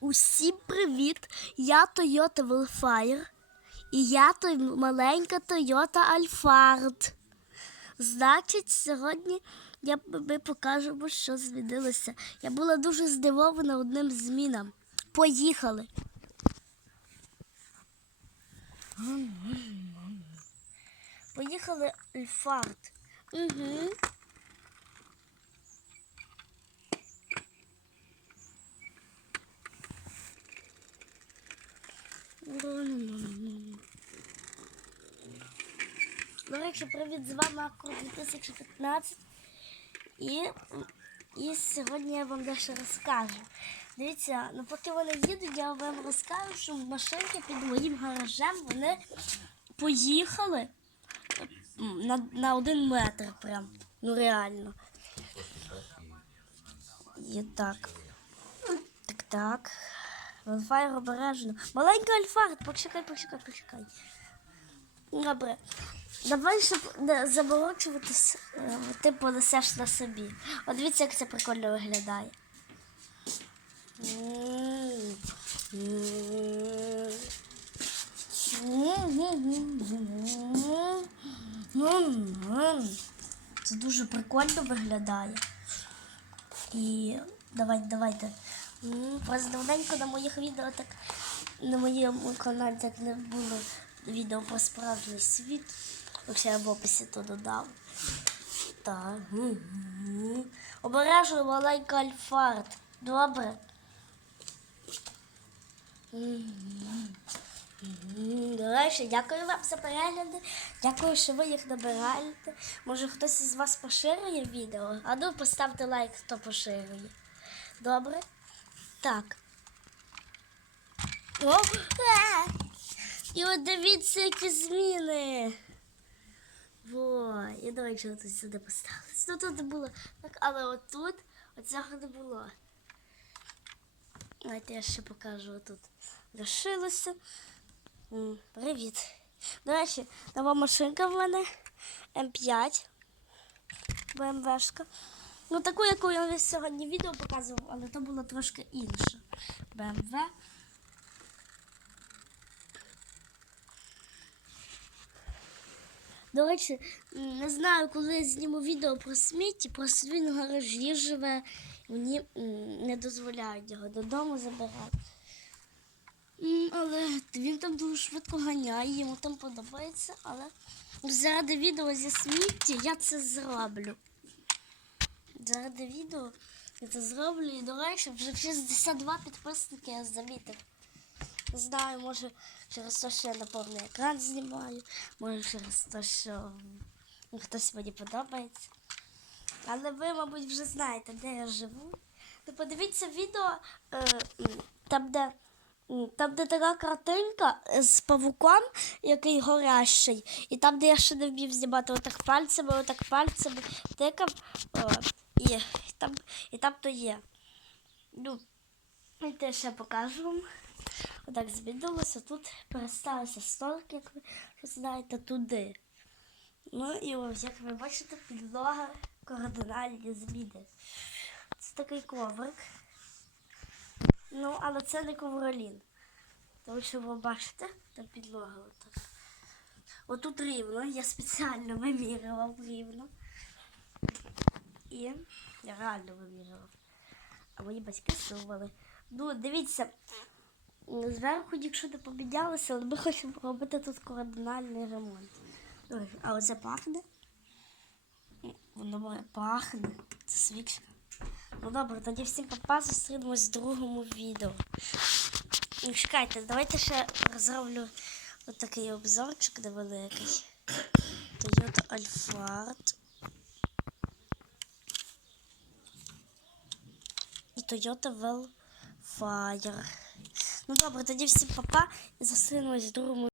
Усім привіт! Я Toyota Wildfire і я той маленька Toyota Alphard. Значить, сьогодні я, ми покажемо, що змінилося. Я була дуже здивована одним змінам. Поїхали. Поїхали Alphard. Угу. До речі, привіт з вами Акро 2015. І, і сьогодні я вам дещо розкажу. Дивіться, ну поки вони їдуть, я вам розкажу, що машинки під моїм гаражем вони поїхали на, на один метр прям. Ну реально. І так. Так, так. Вилфайр обережно. Маленький альфард, почекай, почекай, почекай. Добре. Давай, щоб не заморочуватись, е, ти понесеш на собі. От дивіться, як це прикольно виглядає. Це дуже прикольно виглядає. І давайте, давайте. Просто давненько на моїх відео так на моєму каналі так не було відео про справжній світ. Якщо я в описі то додав. Так. Мгм. Обережно маленька альфард. Добре. До речі, дякую вам за перегляди. Дякую, що ви їх набираєте. Може хтось із вас поширює відео? А ну поставте лайк, хто поширює. Добре? Так. О! І от дивіться, які зміни. Во, і до речі, тут сюди поставилось. Ну тут було так, але отут оцього не було. Давайте я ще покажу отут. Лишилося. Привіт. До речі, нова машинка в мене М5. БМВшка. Ну, таку, яку я сьогодні відео показував, але то було трошки інше. БМВ. До речі, не знаю, коли я зніму відео про сміття, просто він в гаражі живе. Мені не дозволяють його додому забирати. Але він там дуже швидко ганяє, йому там подобається, але заради відео зі сміття я це зроблю. Заради відео я це зроблю. І, до речі, вже 62 підписники я замітив. Не знаю, може через те, що я на повний екран знімаю, може через те, що хтось мені подобається. Але ви, мабуть, вже знаєте, де я живу. То подивіться відео е, там, де. Там, де така картинка з павуком, який горящий, і там, де я ще не вмів знімати отак пальцями, отак пальцями тикав, о, і, там, і там то є. Ну, те ще покажу вам. Отак змінилося. Тут пересталися столики, як ви знаєте, туди. Ну і ось, як ви бачите, підлога кардинальні зміни. Це такий коврик. Ну, але це не ковролін. Тому що ви бачите, там підлога отак. Отут рівно, я спеціально вимірював рівно. І реально вимірював. А мої батьки сували. Ну, дивіться, зверху, якщо не помінялося, але ми хочемо робити тут кардинальний ремонт. А оце пахне? Воно моє пахне. Це свічка. Ну добре, тоді всім папа зустрінемось в другому відео. Ну, чекайте, давайте ще зроблю отакий обзорчик невеликий. Toyota Alphard. І Toyota Wellfire. Ну добре, тоді всім папа і зустрінемось в другому